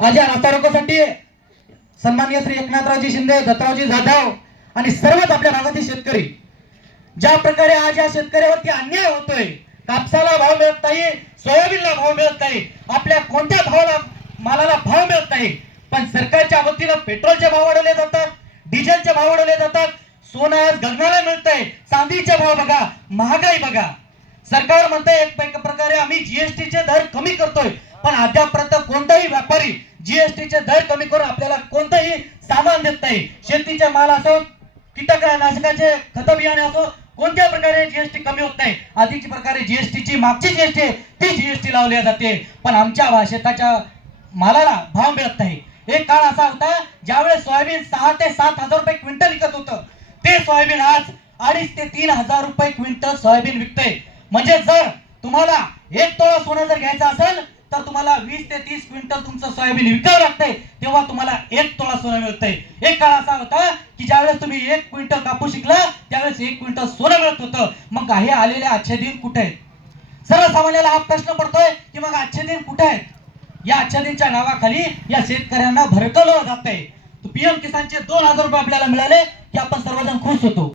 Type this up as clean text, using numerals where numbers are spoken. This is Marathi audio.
आज या रस्ता रोकोसाठी सन्माननीय श्री एकनाथरावजी शिंदे, दत्तरावजी जाधव आणि सर्वच आपल्या भागातील शेतकरी ज्या प्रकारे आज या शेतकऱ्यावरती अन्याय होतोय, कापसाला भाव मिळत नाही, सोयाबीनला भाव मिळत नाही, आपल्या कोणत्या भावाला मालाला भाव मिळत नाही, पण सरकारच्या वतीनं पेट्रोलचे भाव वाढवले जातात, डिझेलचे भाव वाढवले जातात, सोनं आज गगनाला मिळतंय, चांदीचे भाव बघा, महागाई बघा. सरकार म्हणतंय एक प्रकारे आम्ही जीएसटीचे दर कमी करतोय, पण अद्यापर्यंत कोणताही व्यापारी जीएसटीचे दर कमी करून आपल्याला कोणतंही सामान देत नाही. शेतीचे माल असो, कीटकनाशकाचे खत बियाणे असो, कोणत्या प्रकारे जीएसटी कमी होत नाही. आधीची प्रकारे जीएसटीची मागची जीएसटी ती जीएसटी लावली जाते, पण आमच्या शेताच्या मालाला भाव मिळत नाही. एक काळ असा होता ज्यावेळेस सोयाबीन 6 ते 7 हजार रुपये क्विंटल विकत होतं, ते सोयाबीन आज 2.5 ते 3 हजार रुपये क्विंटल सोयाबीन विकतंय. म्हणजे जर तुम्हाला 1 तोळा सोनं जर घ्यायचं असेल तर तुम्हाला 20 ते 30 क्विंटल तुमचं सोयाबीन विकावं लागतंय, तेव्हा तुम्हाला 1 तोळा सोनं मिळतंय. एक काळ असा होता की ज्यावेळेस तुम्ही 1 क्विंटल कापूस शिकला त्यावेळेस 1 क्विंटल सोनं मिळत होतं. मग हे आलेले आजचे दिन कुठे आहेत? सर्वसामान्याला हा प्रश्न पडतोय की मग आजचे दिन कुठे आहेत? या आजच्या दिनच्या नावाखाली या शेतकऱ्यांना भरकवलं जात आहे. पीएम किसानचे 2,000 रुपये आपल्याला मिळाले की आपण सर्वजण खुश होतो.